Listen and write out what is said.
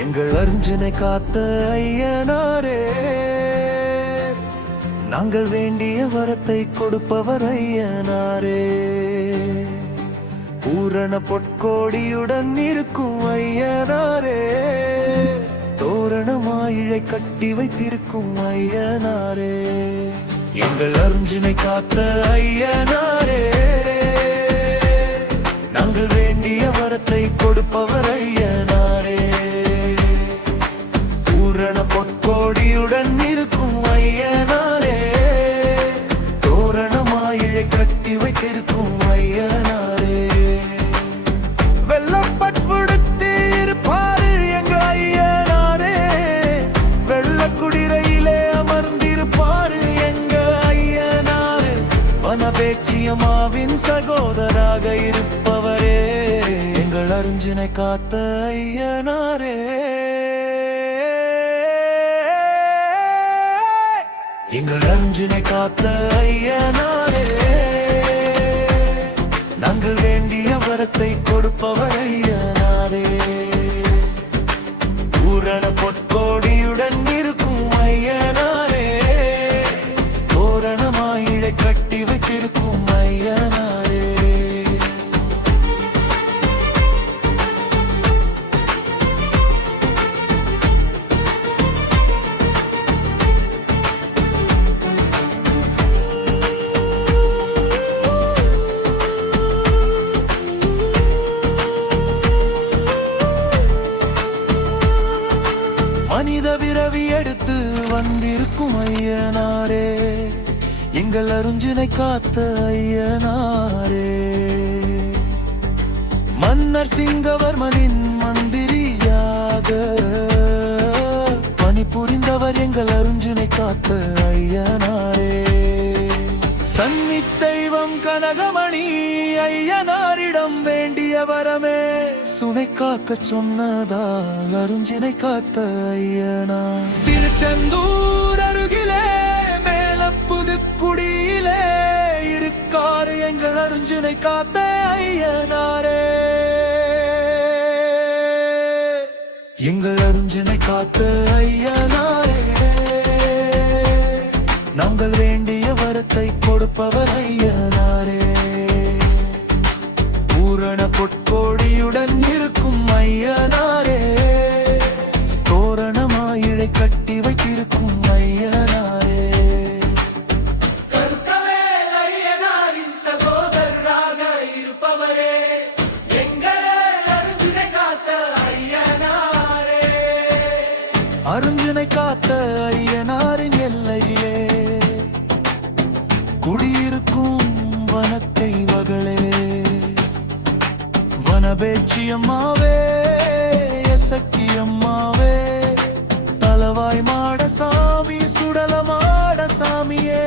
எங்கள் அர்ஜுனை காத்த ஐயனாரே, நாங்கள் வேண்டிய வரத்தை கொடுப்பவர் ஐயனாரே. பூரண பொற்கோடியுடன் இருக்கும் ஐயனாரே, தோரணமாயிழை கட்டி வைத்திருக்கும் ஐயனாரே. எங்கள் அர்ஜுனை காத்த ஐயனாரே, நாங்கள் வேண்டிய வரத்தை கொடுப்பவர் ஐயனாரே. பூரண பொற்கோடியுடன் இருக்கும் ஐயனாரே, தோரணமாயிழை கட்டி வைத்திருக்கும் ஐயனாரே. வெள்ளப்பட்படுத்தி இருப்பாரு எங்க ஐயனாரே, வெள்ள குடிரையிலே அமர்ந்திருப்பாரு எங்க ஐயனாரே. வனபேச்சியம்மாவின் சகோதராக இருப்பவரே, எங்கள் அர்ஜுனை காத்த ஐயனாரே. எங்கள் அர்ஜுனை காத்த ஐயனாரே, நாங்கள் வேண்டிய வரத்தை கொடுப்பவர் ஐயனாரே. பூரண பொற்கோடியுடன் இருக்கும் ஐயனாரே, தோரணமாயிழை கட்டி வைத்திருக்கும் ஐயனாரே. மனித பிறவி எடுத்து வந்திருக்கும் ஐயனாரே, எங்கள் அர்ஜுனை காத்த ஐயனாரே. மன்னர் சிங்கவர்மனின் மந்திரியாக பணிபுரிந்தவர் எங்கள் அர்ஜுனை காத்த ஐயனாரே. சன்னி தெய்வம் கனகமணி ஐயனாரிடம் வேண்டிய வரமே சுனை காக்க சொன்னதால் அருஞ்சினை காத்த ஐயனா. திருச்செந்தூர் அருகிலே மேல புதுக்குடியிலே இருக்காரு எங்கள் அருஞ்சினை காத்த ஐயனாரே. எங்கள் அருஞ்சினை காத்த ஐயனாரே, நாங்கள் வேண்டிய வரத்தை கொடுப்பவர் ஐயனாரே. பூரண பொற்கோடியுடன் இருக்கும் ஐயனாரே, தோரணமாயிழை கட்டி வைத்திருக்கும் ஐயனாரே. கருத்தவேல் ஐயனாரின் சகோதரராக இருப்பவரே, எங்கள் அர்ஜுனை காத்த ஐயனாரே. அர்ஜுனை காத்த ஐயனாரின் எல்லையிலே குடியிருக்கும் வனத்தை வகளே. வனபேச்சியம்மாவே, எசக்கியம்மாவே, தலவாய் மாட சாமி சுடல மாட சாமியே.